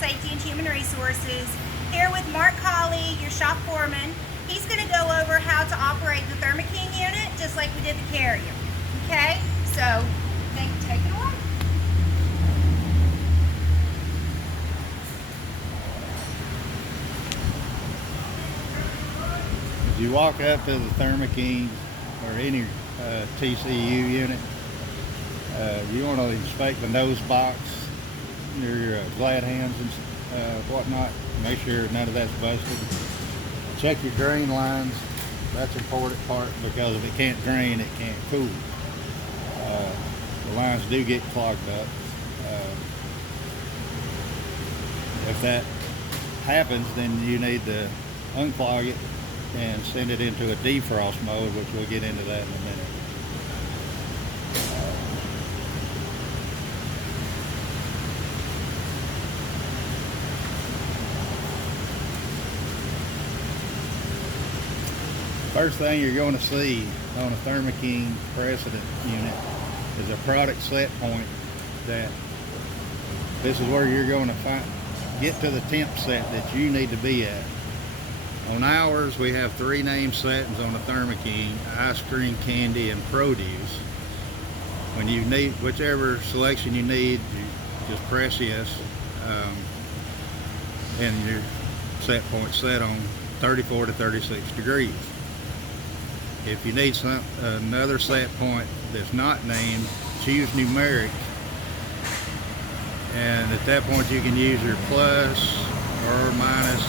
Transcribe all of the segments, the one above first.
Safety and Human Resources, here with Mark Colley, your shop foreman. He's going to go over how to operate the Thermo King unit just like we did the carrier. Okay, so take it away. As you walk up to the Thermo King or any TCU unit, you want to inspect the nose box, your glad hands and whatnot. Make sure none of that's busted. Check your drain lines. That's an important part because if it can't drain, it can't cool. The lines do get clogged up. If that happens, then you need to unclog it and send it into a defrost mode, which we'll get into that in a minute. First thing you're going to see on a Thermo King precedent unit is a product set point. That this is where you're going to get to the temp set that you need to be at. On ours, we have 3 name settings on the Thermo King: ice cream, candy, and produce. When you need whichever selection you need, you just press yes, and your set point set on 34 to 36 degrees. If you need another set point that's not named, choose numeric, and at that point you can use your plus or minus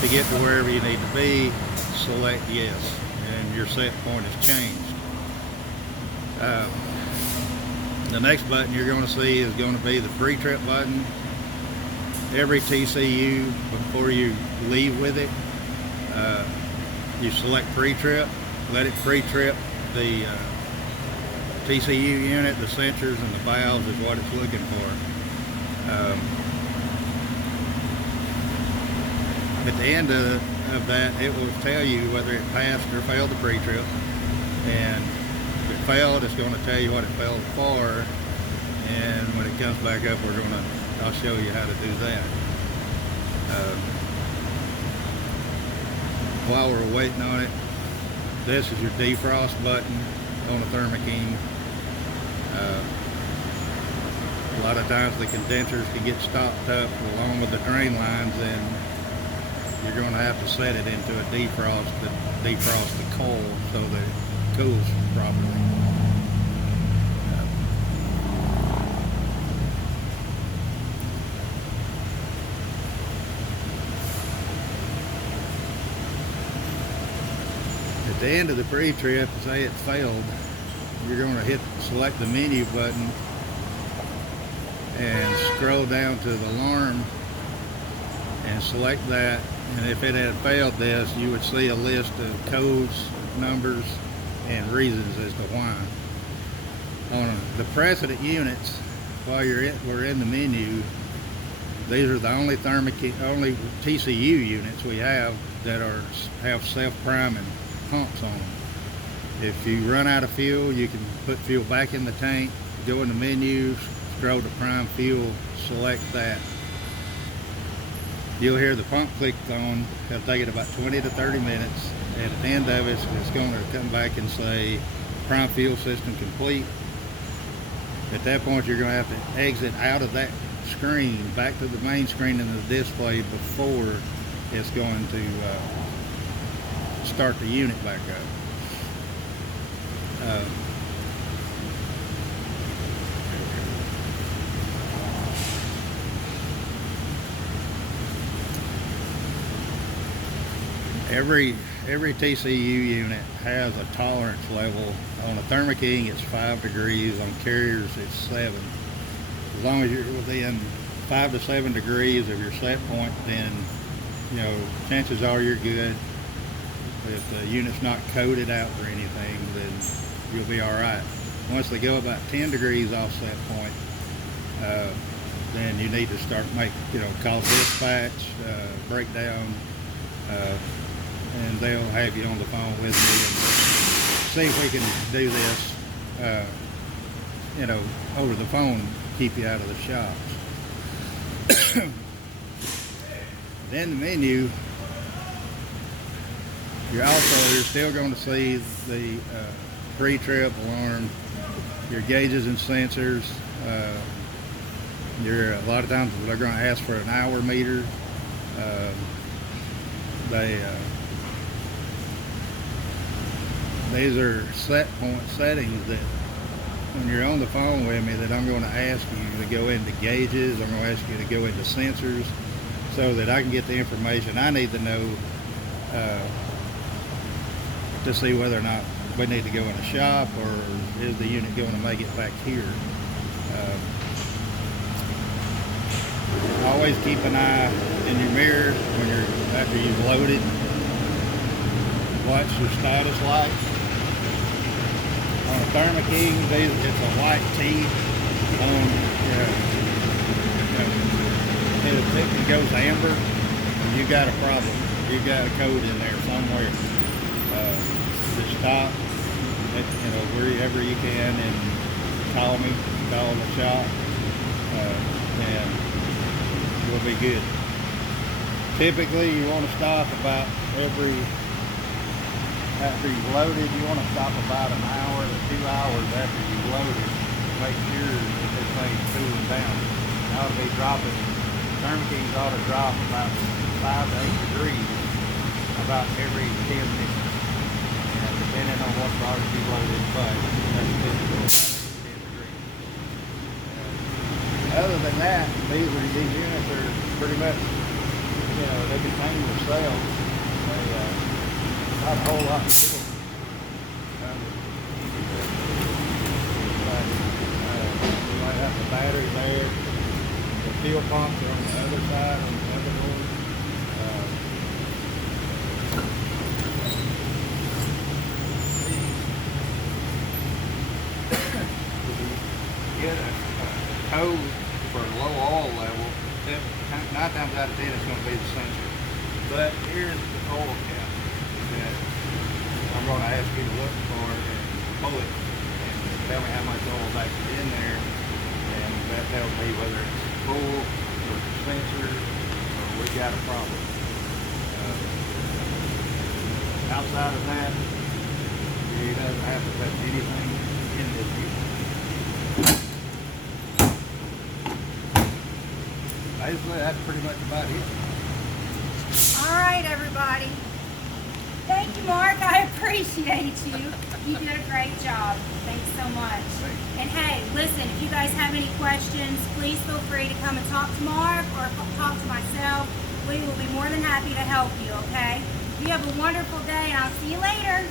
to get to wherever you need to be. Select yes, and your set point is changed. The next button you're going to see is going to be the pre-trip button. Every TCU, before you leave with it, you select pre-trip, let it pre-trip the TCU unit. The sensors and the valves is what it's looking for. At the end of that, it will tell you whether it passed or failed the pre-trip, and if it failed, it's going to tell you what it failed for, and when it comes back up, I'll show you how to do that. While we're waiting on it, this is your defrost button on the Thermo King. A lot of times the condensers can get stopped up along with the drain lines, and you're going to have to set it into a defrost to defrost the coal so that it cools properly. At the end of the pre-trip, say it failed, you're going to select the menu button and scroll down to the alarm and select that. And if it had failed this, you would see a list of codes, numbers, and reasons as to why. On the precedent units, while we're in the menu, these are the only only TCU units we have that have self-priming pumps on them. If you run out of fuel, you can put fuel back in the tank, go in the menu, scroll to prime fuel, select that. You'll hear the pump clicked on. It'll take it about 20 to 30 minutes, and at the end of it, it's going to come back and say prime fuel system complete. At that point, you're going to have to exit out of that screen back to the main screen in the display before it's going to start the unit back up. Every TCU unit has a tolerance level. On a Thermo King, it's 5 degrees. On carriers, it's 7. As long as you're within 5 to 7 degrees of your set point, then chances are you're good. If the unit's not coated out or anything, then you'll be all right. Once they go about 10 degrees off set point, then you need to start call dispatch, breakdown, and they'll have you on the phone with me and see if we can do this, over the phone, keep you out of the shops. Then the menu, you're still going to see the pre-trip alarm, your gauges and sensors. A lot of times they're going to ask for an hour meter. These are set point settings that when you're on the phone with me that I'm going to ask you to go into gauges. I'm going to ask you to go into sensors so that I can get the information I need to know to see whether or not we need to go in a shop or is the unit going to make it back here. Always keep an eye in your mirror after you've loaded. Watch your status light. On a Thermo King, it's a white T on. If it goes amber, you got a problem. You got a code in there somewhere. Just stop, wherever you can, and call me. Call the shop, and we'll be good. Typically, you want to stop about after you've loaded, you want to stop about an hour to 2 hours after you've loaded. Make sure that this thing's cooling down. It ought to be dropping, Thermo Kings ought to drop about 5 to 8 degrees about every 10 minutes. And depending on what product you loaded, but that's typical, 10 degrees. Other than that, these units are pretty much, they contain themselves. Not a whole lot to do. You might have the battery there. The fuel pumps are on the other side, on the other door. Get a code for a low oil level. 9 times out of 10 it's going to be the sensor. But here's the oil cap that I'm going to ask you to look for and pull it and tell me how much oil is actually in there, and that tells me whether it's full or it's a sensor or we got a problem. Outside of that, he doesn't have to touch anything in this unit. Basically, that's pretty much about it. All right, everybody. Thank you, Mark. I appreciate you. You did a great job. Thanks so much. And hey, listen, if you guys have any questions, please feel free to come and talk to Mark or talk to myself. We will be more than happy to help you, okay? You have a wonderful day, and I'll see you later.